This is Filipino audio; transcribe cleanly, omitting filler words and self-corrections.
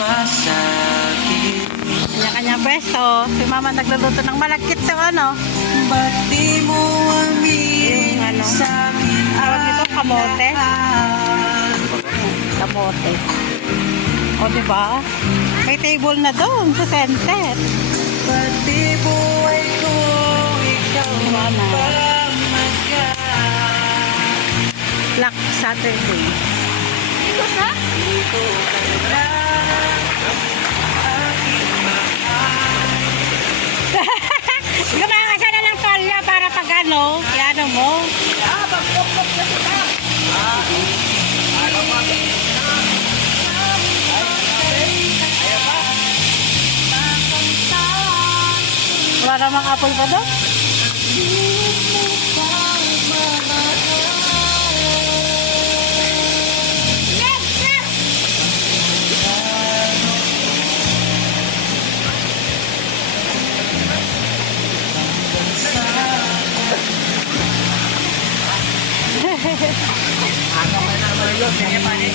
masakit. Kanya-kanya pwesto. Si mama nagluluto ng malagkit sa ano. Ba't di mo aminin Yung ano, sa'kin tawag ito, kamote. lahat? Kamote. O, diba? May table na doon sa center. Ba't di buhay ko ikaw Mama. magpamaga? Black Saturday. Dito ka na aking mahal. Gumama ka na ng palya para pag ano, piano mo. Magpapap na kita. Ano ba? Wala namang apple pa doon. Ano ka naman yun? Kaya pa rin.